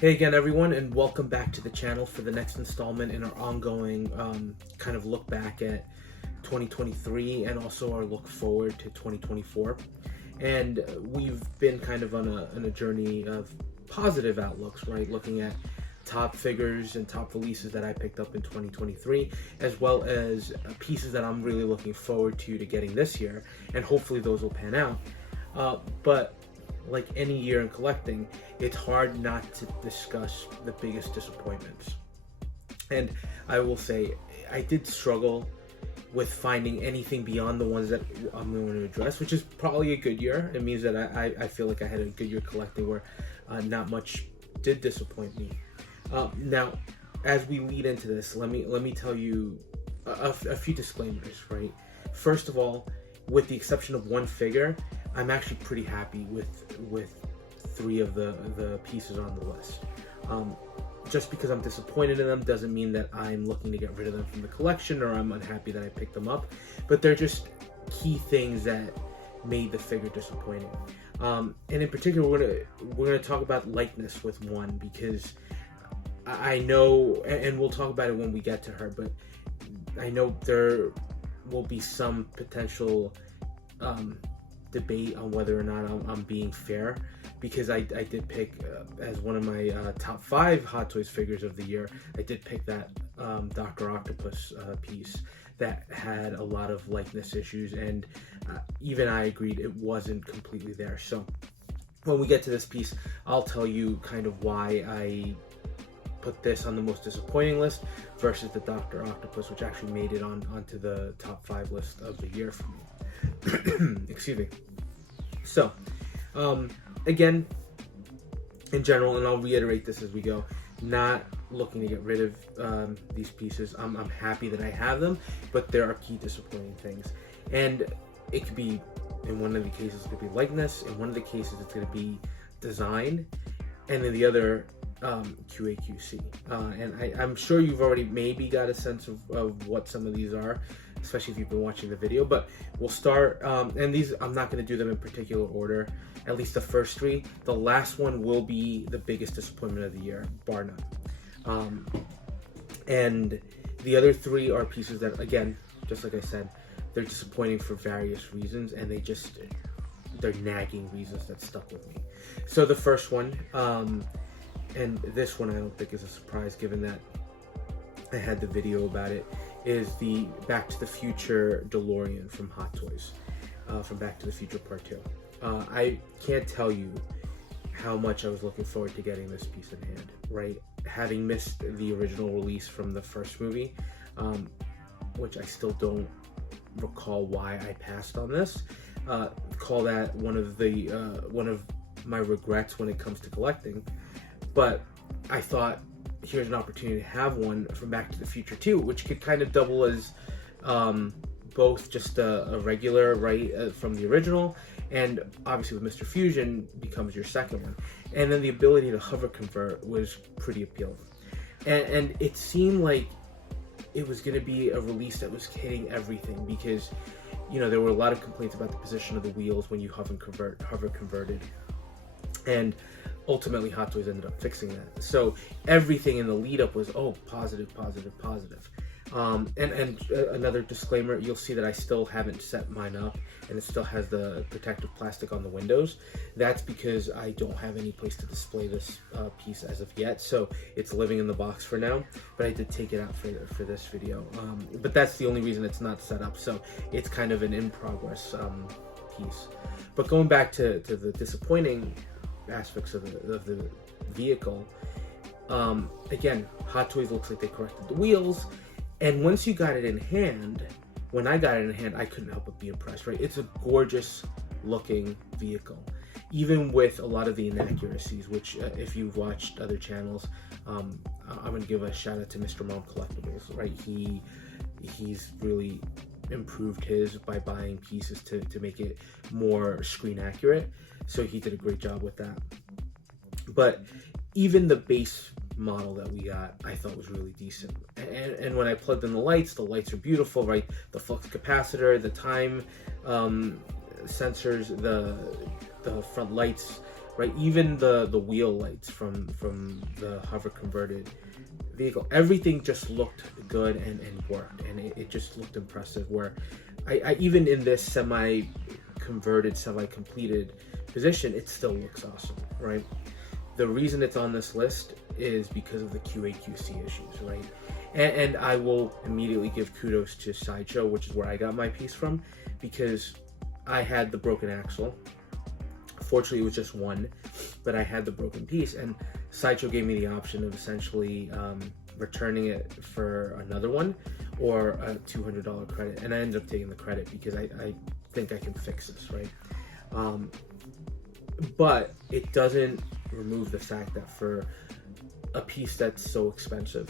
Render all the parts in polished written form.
Hey again, everyone, and welcome back to the channel for the next installment in our ongoing kind of look back at 2023 and also our look forward to 2024. And we've been kind of on a journey of positive outlooks, right? Looking at top figures and top releases that I picked up in 2023, as well as pieces that I'm really looking forward to getting this year, and hopefully those will pan out. But like any year in collecting, it's hard not to discuss the biggest disappointments. And I will say, I did struggle with finding anything beyond the ones that I'm going to address, which is probably a good year. It means that I feel like I had a good year collecting where not much did disappoint me. Now, as we lead into this, let me tell you a few disclaimers, right? First of all, with the exception of one figure, I'm actually pretty happy with three of the pieces on the list. Just because I'm disappointed in them doesn't mean that I'm looking to get rid of them from the collection or I'm unhappy that I picked them up, but they're just key things that made the figure disappointing. And in particular, we're gonna talk about likeness with one, because I know, and we'll talk about it when we get to her, but I know there will be some potential debate on whether or not I'm being fair, because I did pick as one of my top 5 Hot Toys figures of the year, I did pick that Dr. Octopus piece that had a lot of likeness issues, and even I agreed it wasn't completely there. So when we get to this piece, I'll tell you kind of why I put this on the most disappointing list versus the Dr. Octopus, which actually made it onto the top 5 list of the year for me. Excuse me. So, again, in general, and I'll reiterate this as we go, not looking to get rid of these pieces. I'm happy that I have them, but there are key disappointing things. And it could be, in one of the cases, it could be likeness. In one of the cases, it's going to be design. And in the other, QA/QC. And I'm sure you've already maybe got a sense of what some of these are, especially if you've been watching the video, but we'll start, and these, I'm not going to do them in particular order, at least the first 3. The last one will be the biggest disappointment of the year, bar none. And the other 3 are pieces that, again, just like I said, they're disappointing for various reasons, and they're nagging reasons that stuck with me. So the first one, and this one I don't think is a surprise given that I had the video about it, is the Back to the Future Delorean from Hot Toys, from Back to the Future Part 2. I can't tell you how much I was looking forward to getting this piece in hand, right? Having missed the original release from the first movie, which I still don't recall why I passed on this. Call that one of my regrets when it comes to collecting. But I thought, here's an opportunity to have one from Back to the Future 2, which could kind of double as both just a regular, right, from the original, and obviously with Mr. Fusion becomes your second one. And then the ability to hover convert was pretty appealing. And it seemed like it was going to be a release that was hitting everything, because, you know, there were a lot of complaints about the position of the wheels when you hover converted. And ultimately, Hot Toys ended up fixing that. So everything in the lead up was, oh, positive, positive, positive. And another disclaimer, you'll see that I still haven't set mine up, and it still has the protective plastic on the windows. That's because I don't have any place to display this piece as of yet, so it's living in the box for now. But I did take it out for this video. But that's the only reason it's not set up, so it's kind of an in-progress piece. But going back to the disappointing aspects of the vehicle, again, Hot Toys looks like they corrected the wheels, and once you got it in hand, when I got it in hand, I couldn't help but be impressed, right? It's a gorgeous looking vehicle, even with a lot of the inaccuracies, which if you've watched other channels, I'm going to give a shout out to Mr. Mom Collectibles, right? He's really improved his by buying pieces to make it more screen accurate, so he did a great job with that. But even the base model that we got, I thought was really decent. And when I plugged in the lights are beautiful, right? The flux capacitor, the time sensors, the front lights, right? Even the wheel lights from the hover converted vehicle, everything just looked good and worked, and it just looked impressive. Where I even in this semi-converted, semi-completed position, it still looks awesome, right? The reason it's on this list is because of the QA/QC issues, right? And I will immediately give kudos to Sideshow, which is where I got my piece from, because I had the broken axle. Fortunately, it was just one, but I had the broken piece, and Sideshow gave me the option of essentially returning it for another one or a $200 credit, and I ended up taking the credit because I think I can fix this, right? But it doesn't remove the fact that for a piece that's so expensive,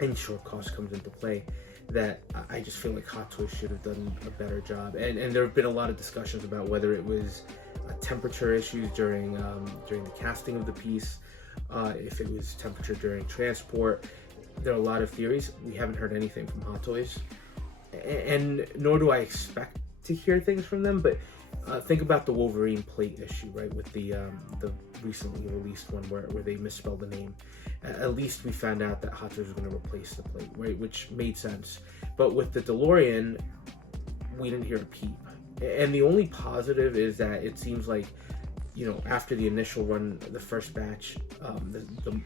and sure, cost comes into play, that I just feel like Hot Toys should have done a better job. And there have been a lot of discussions about whether it was temperature issues during the casting of the piece, if it was temperature during transport. There are a lot of theories. We haven't heard anything from Hot Toys, and nor do I expect to hear things from them. But think about the Wolverine plate issue, right? With the recently released one where they misspelled the name. At least we found out that Hot Toys was going to replace the plate, right? Which made sense. But with the Delorean, we didn't hear a peep. And the only positive is that it seems like, you know, after the initial run, the first batch, the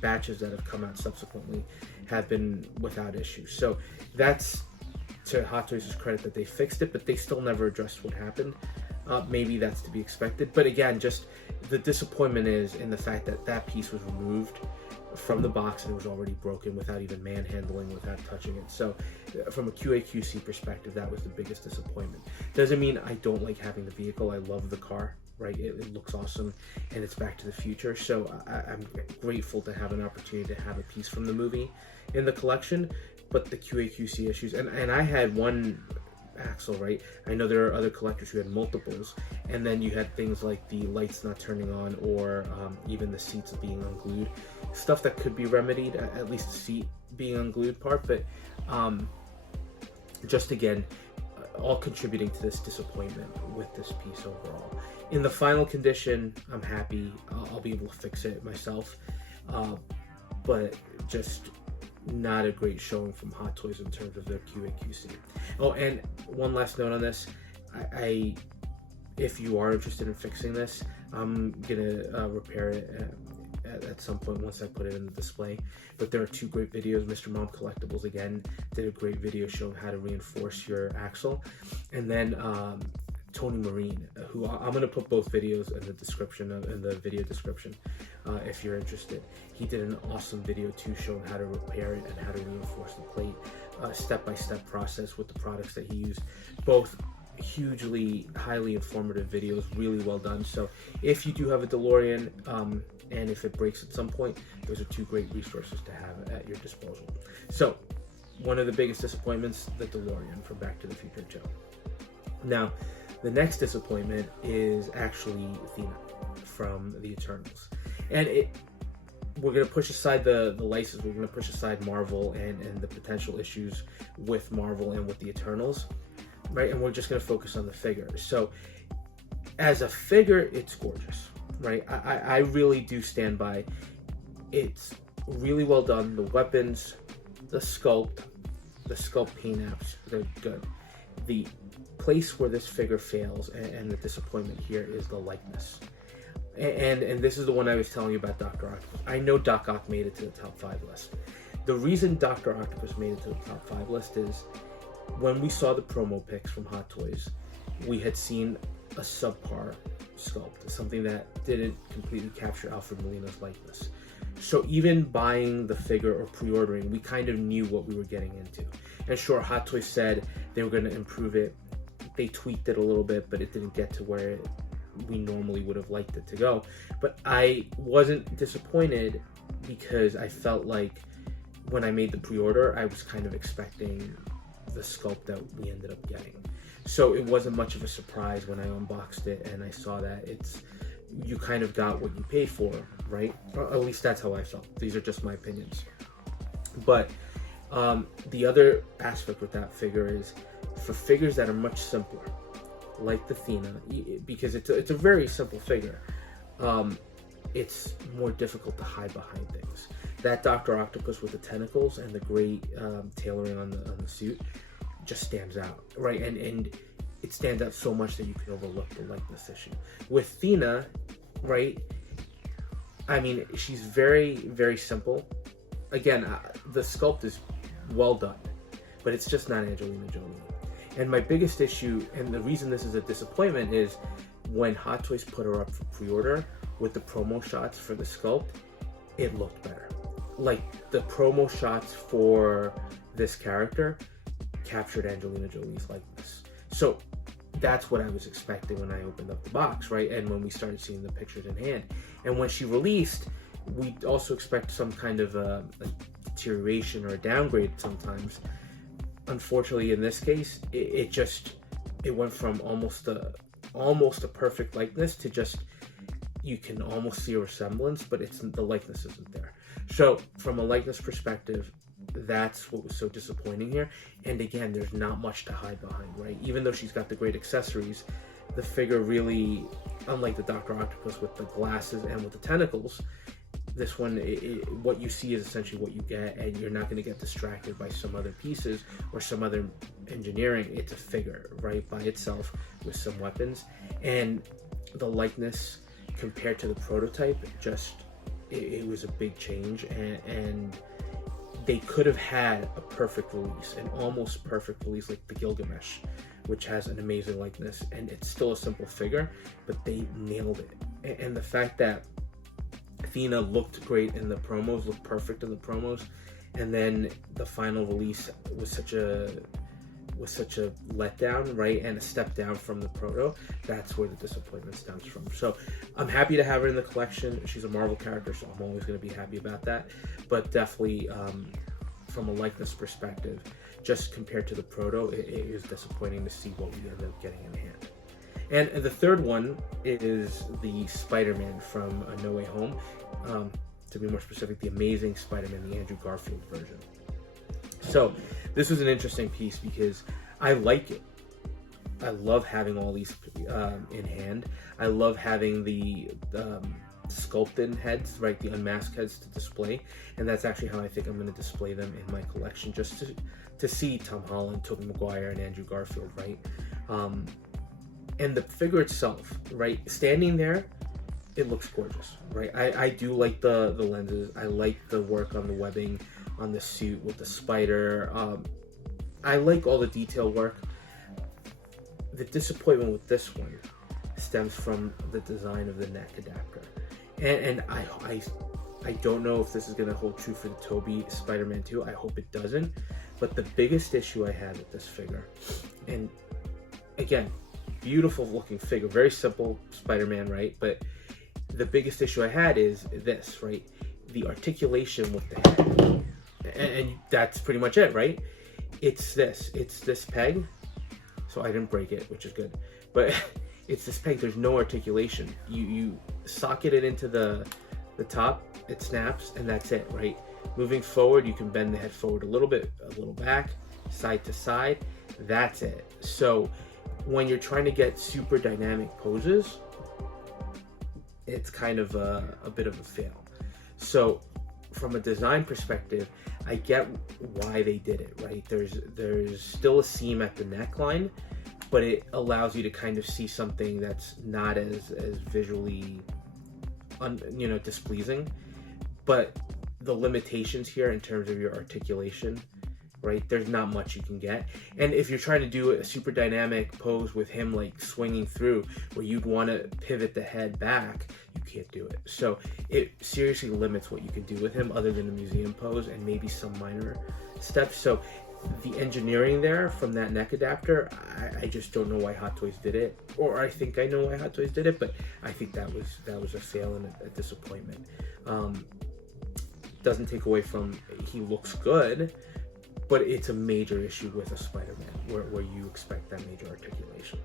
batches that have come out subsequently have been without issues. So that's to Hot Toys' credit that they fixed it, but they still never addressed what happened. Maybe that's to be expected. But again, just the disappointment is in the fact that that piece was removed from the box and it was already broken without even manhandling, without touching it. So from a QA/QC perspective, that was the biggest disappointment. Doesn't mean I don't like having the vehicle. I love the car, right? It looks awesome, and it's Back to the Future. So I'm grateful to have an opportunity to have a piece from the movie in the collection. But the QA/QC issues, and I had one axle, right? I know there are other collectors who had multiples, and then you had things like the lights not turning on, or even the seats being unglued, stuff that could be remedied, at least the seat being unglued part. But just again, all contributing to this disappointment with this piece overall. In the final condition, I'm happy. I'll be able to fix it myself, but just not a great showing from Hot Toys in terms of their QA/QC. Oh, and one last note on this. I if you are interested in fixing this, I'm gonna repair it at some point once I put it in the display. But there are two great videos. Mr. Mom Collectibles again did a great video showing how to reinforce your axle, and then Tony Marine, who I'm going to put both videos in the description, in the video description, if you're interested. He did an awesome video too, showing how to repair it and how to reinforce the plate, step-by-step process with the products that he used. Both hugely, highly informative videos, really well done. So if you do have a DeLorean, and if it breaks at some point, those are two great resources to have at your disposal. So one of the biggest disappointments, the DeLorean from Back to the Future 2. Now, the next disappointment is actually Thena from the Eternals. And we're going to push aside the license, we're going to push aside Marvel and the potential issues with Marvel and with the Eternals, right? And we're just going to focus on the figure. So, as a figure, it's gorgeous, right? I really do stand by. It's really well done. The weapons, the sculpt paint apps, they're good. The place where this figure fails and the disappointment here is the likeness. And this is the one I was telling you about, Dr. Octopus. I know Doc Ock made it to the top 5 list. The reason Dr. Octopus made it to the top 5 list is when we saw the promo pics from Hot Toys, we had seen a subpar sculpt, something that didn't completely capture Alfred Molina's likeness. So even buying the figure or pre-ordering, we kind of knew what we were getting into. And sure, Hot Toys said they were going to improve it. They tweaked it a little bit, but it didn't get to where we normally would have liked it to go. But I wasn't disappointed because I felt like when I made the pre-order, I was kind of expecting the sculpt that we ended up getting. So it wasn't much of a surprise when I unboxed it and I saw that you kind of got what you paid for, right? Or at least that's how I felt. These are just my opinions. But the other aspect with that figure is for figures that are much simpler, like the Thena, because it's a very simple figure. it's more difficult to hide behind things. That Dr. Octopus with the tentacles and the great tailoring on the suit just stands out, right? And it stands out so much that you can overlook the likeness issue. With Thena, right, I mean, she's very, very simple. Again, the sculpt is well done, but it's just not Angelina Jolie. And my biggest issue, and the reason this is a disappointment, is when Hot Toys put her up for pre-order with the promo shots for the sculpt, it looked better. Like, the promo shots for this character captured Angelina Jolie's likeness. So that's what I was expecting when I opened up the box, right? And when we started seeing the pictures in hand. And when she released, we also expect some kind of a deterioration or a downgrade sometimes. Unfortunately, in this case, it went from almost a perfect likeness to just, you can almost see a resemblance, but the likeness isn't there. So from a likeness perspective, that's what was so disappointing here. And again, there's not much to hide behind, right? Even though she's got the great accessories, the figure really, unlike the Dr. Octopus with the glasses and with the tentacles, this one, what you see is essentially what you get, and you're not going to get distracted by some other pieces or some other engineering. It's a figure, right, by itself with some weapons. And the likeness compared to the prototype, just, it was a big change. And they could have had a perfect release, an almost perfect release like the Gilgamesh, which has an amazing likeness, and it's still a simple figure, but they nailed it. And the fact that Thena looked great in the promos, looked perfect in the promos, and then the final release was such a letdown, right, and a step down from the proto. That's where the disappointment stems from. So I'm happy to have her in the collection. She's a Marvel character, so I'm always going to be happy about that. But definitely, from a likeness perspective, just compared to the proto, it is disappointing to see what we end up getting in hand. And the third one is the Spider-Man from No Way Home. To be more specific, the Amazing Spider-Man, the Andrew Garfield version. So this was an interesting piece because I like it. I love having all these in hand. I love having the sculpted heads, right, the unmasked heads to display, and that's actually how I think I'm going to display them in my collection, just to see Tom Holland, Tobey Maguire, and Andrew Garfield, right? And the figure itself, right, standing there, it looks gorgeous, right? I do like the lenses. I like the work on the webbing on the suit with the spider. I like all the detail work. The disappointment with this one stems from the design of the neck adapter. And I don't know if this is going to hold true for the Tobey Spider-Man 2. I hope it doesn't. But the biggest issue I had with this figure, and again, beautiful looking figure, very simple Spider-Man, right? But the biggest issue I had is this, right? The articulation with the head. And that's pretty much it, right? It's this peg. So I didn't break it, which is good. But it's this peg, there's no articulation. You socket it into the top, it snaps, and that's it, right? Moving forward, you can bend the head forward a little bit, a little back, side to side. That's it. So when you're trying to get super dynamic poses, it's kind of a bit of a fail. So from a design perspective, I get why they did it, right? There's still a seam at the neckline, but it allows you to kind of see something that's not as visually displeasing. But the limitations here in terms of your articulation, right? There's not much you can get. And if you're trying to do a super dynamic pose with him like swinging through where you'd want to pivot the head back, you can't do it. So it seriously limits what you can do with him other than the museum pose and maybe some minor steps. So the engineering there from that neck adapter, I just don't know why Hot Toys did it. Or I think I know why Hot Toys did it, but I think that was a fail and a disappointment. Doesn't take away from he looks good, but it's a major issue with a Spider-Man where you expect that major articulation.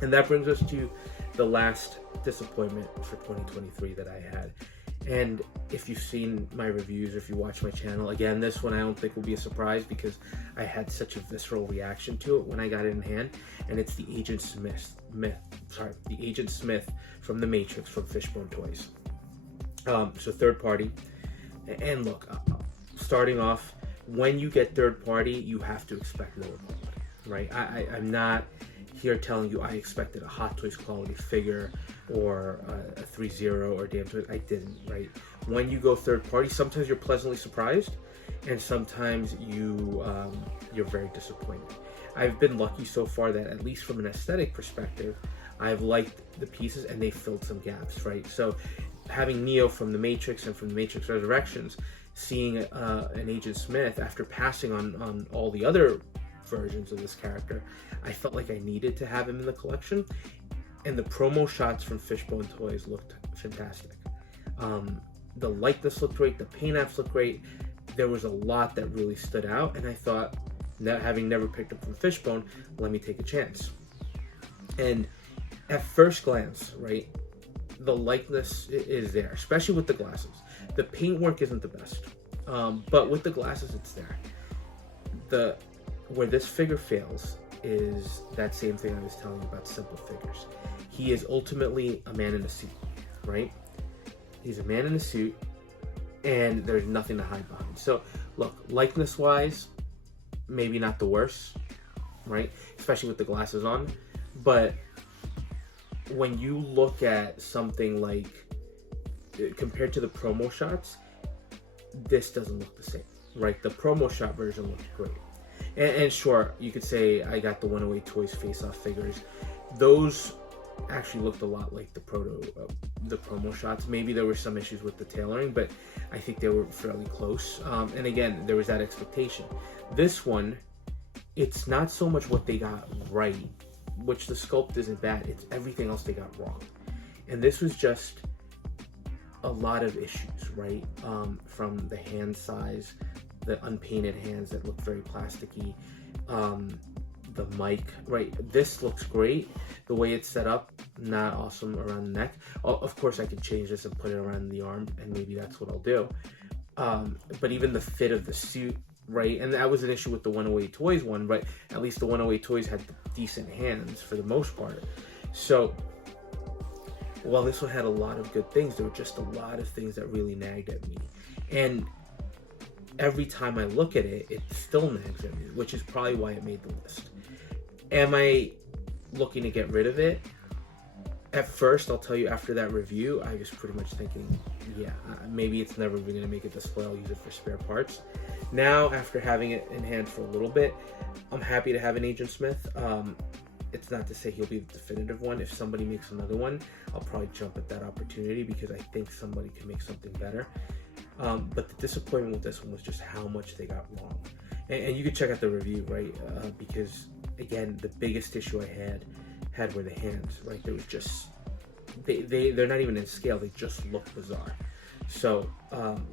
And that brings us to the last disappointment for 2023 that I had. And if you've seen my reviews or if you watch my channel, again, this one I don't think will be a surprise because I had such a visceral reaction to it when I got it in hand. And it's the Agent Smith from The Matrix from Fishbone Toys. So third party. And look, starting off, when you get third party, you have to expect lower quality, right? I'm not here telling you I expected a Hot Toys quality figure or a 3.0 or Damn Toys. I didn't, right? When you go third party, sometimes you're pleasantly surprised, and sometimes you're very disappointed. I've been lucky so far that at least from an aesthetic perspective, I've liked the pieces and they filled some gaps, right? So having Neo from The Matrix and from The Matrix Resurrections, seeing an Agent Smith after passing on all the other versions of this character, I felt like I needed to have him in the collection. And the promo shots from Fishbone Toys looked fantastic. The likeness looked great, the paint apps looked great. There was a lot that really stood out, and I thought, having never picked up from Fishbone, let me take a chance. And at first glance, right, the likeness is there, especially with the glasses. The paintwork isn't the best, but with the glasses, it's there. Where this figure fails is that same thing I was telling you about Simple Figures. He is ultimately a man in a suit, right? He's a man in a suit, and there's nothing to hide behind. So, look, likeness-wise, maybe not the worst, right? Especially with the glasses on. But when you look at something like, compared to the promo shots, this doesn't look the same, right? The promo shot version looks great. And sure, you could say I got the 108 Toys face-off figures. Those actually looked a lot like the promo shots. Maybe there were some issues with the tailoring, but I think they were fairly close. And again, there was that expectation. This one, it's not so much what they got right, which the sculpt isn't bad. It's everything else they got wrong. And this was just a lot of issues, right? From the hand size, the unpainted hands that look very plasticky, the mic, right? This looks great. The way it's set up, not awesome around the neck. Of course, I could change this and put it around the arm, and maybe that's what I'll do. But even the fit of the suit, right? And that was an issue with the 108 Toys one, but at least the 108 Toys had decent hands for the most part. So while this one had a lot of good things, there were just a lot of things that really nagged at me. And every time I look at it, it still nags at me, which is probably why it made the list. Am I looking to get rid of it? At first, I'll tell you, after that review, I was pretty much thinking, yeah, maybe it's never really going to make a display. I'll use it for spare parts. Now, after having it in hand for a little bit, I'm happy to have an Agent Smith. It's not to say he'll be the definitive one. If somebody makes another one, I'll probably jump at that opportunity because I think somebody can make something better. But the disappointment with this one was just how much they got wrong. And you can check out the review, right? Because, again, the biggest issue I had were the hands, right? There was just, they're not even in scale. They just look bizarre. So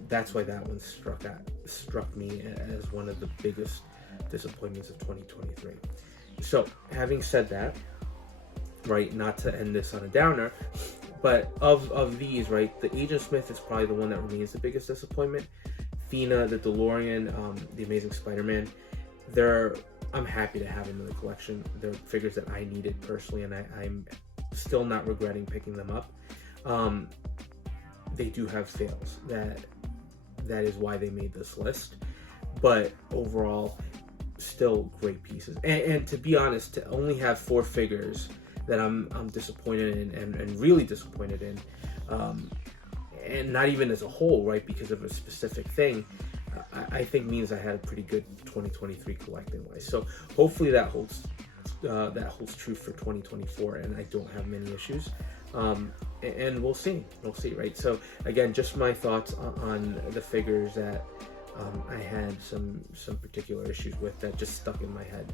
that's why that one struck me as one of the biggest disappointments of 2023. So having said that, right, not to end this on a downer, but of these, right, the Agent Smith is probably the one that remains the biggest disappointment. Thena, the Delorean, the Amazing Spider-Man, I'm happy to have them in the collection. They're figures that I needed personally, and I'm still not regretting picking them up. They do have fails. That is why they made this list. But overall, still great pieces. And to be honest, to only have 4 figures that I'm disappointed in and really disappointed in, and not even as a whole, right, because of a specific thing, I think means I had a pretty good 2023 collecting wise. So hopefully that holds true for 2024, and I don't have many issues. And we'll see, right? So again, just my thoughts on the figures that I had some particular issues with that just stuck in my head.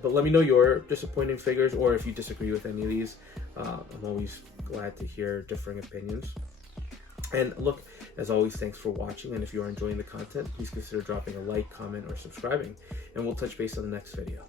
But let me know your disappointing figures, or if you disagree with any of these. I'm always glad to hear differing opinions. And look, as always, thanks for watching, and if you are enjoying the content, please consider dropping a like, comment, or subscribing, and we'll touch base on the next video.